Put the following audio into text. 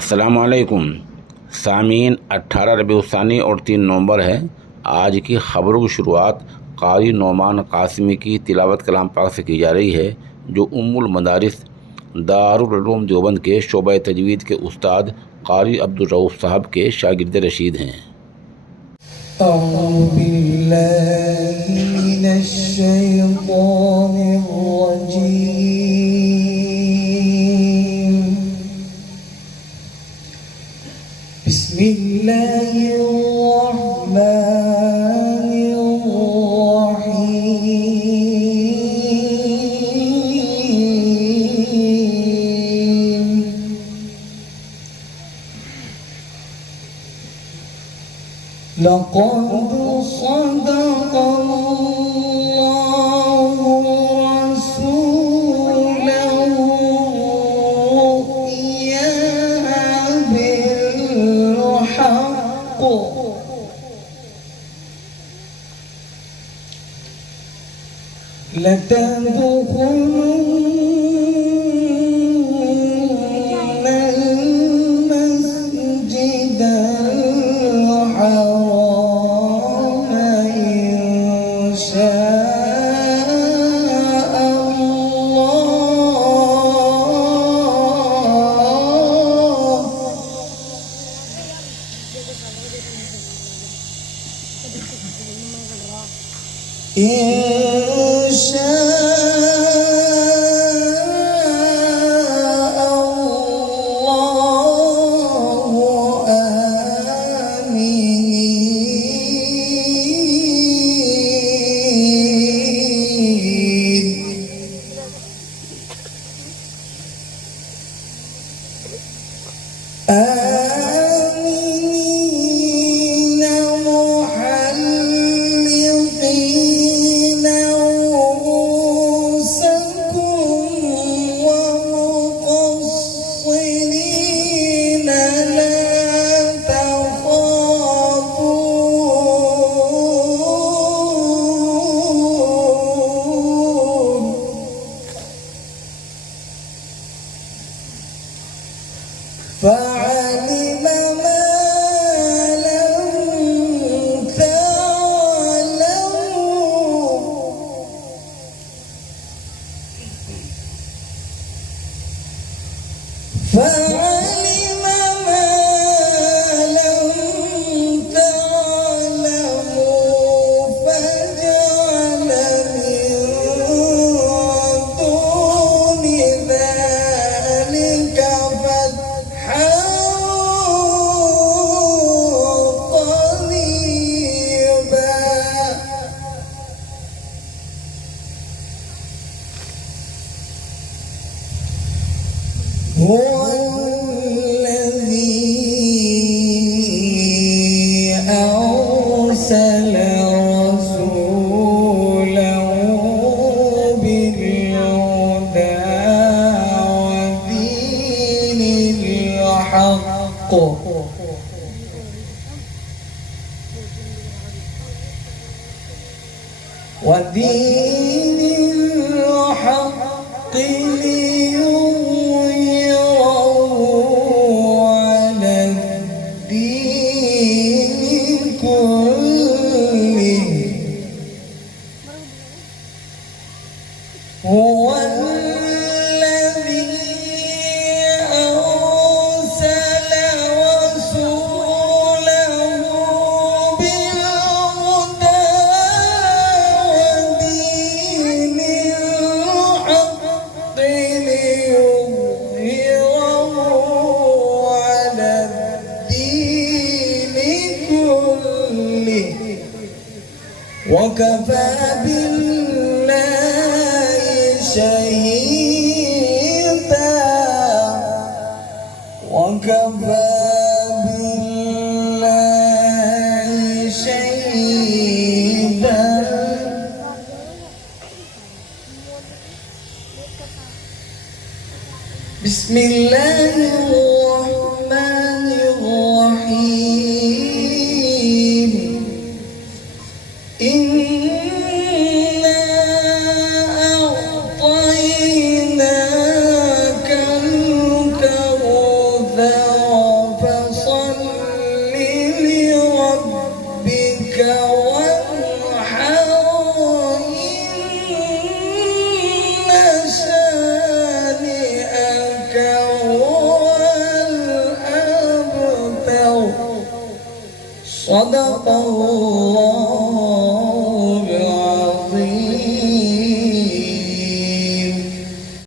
अस्सलामुअलैकुम सामीन। 18 रबीउल-उस-सानी और 3 नवंबर है। आज की ख़बरों की शुरुआत क़ारी नोमान क़ासिमी की तिलावत कलाम पाक से की जा रही है, जो उम्मुल मदारिस दारुल उलूम देवबंद के शोबा तजवीद के उस्ताद क़ारी अब्दुल रऊफ़ साहब के शागिर्द रशीद हैं। लक़द सदक़ल्लाहु रसूलहु रु'या बिल-हक़्क़ लतदख़ुलुन्ना al-masjidal haram in sha'a Allahu amin. Amina muhalliqina ru'usakum wa muqassirina la takhafun فعلم ما لم تعلموا فعلم ما لم تعلموا فجعل من دون ذلك فتحا قريبا. هو الذي أرسل رسوله بالهدى ودين الحق ليظهره على الدين كله. هو الذي أرسل رسوله بالهدى ودين الحق ليظهره على الدين كله. وكفى بالله شهيدا. وكفى بالله شهيدا. بسم الله الرحمن الرحيم. إنا أعطيناك الكوثر صدق الله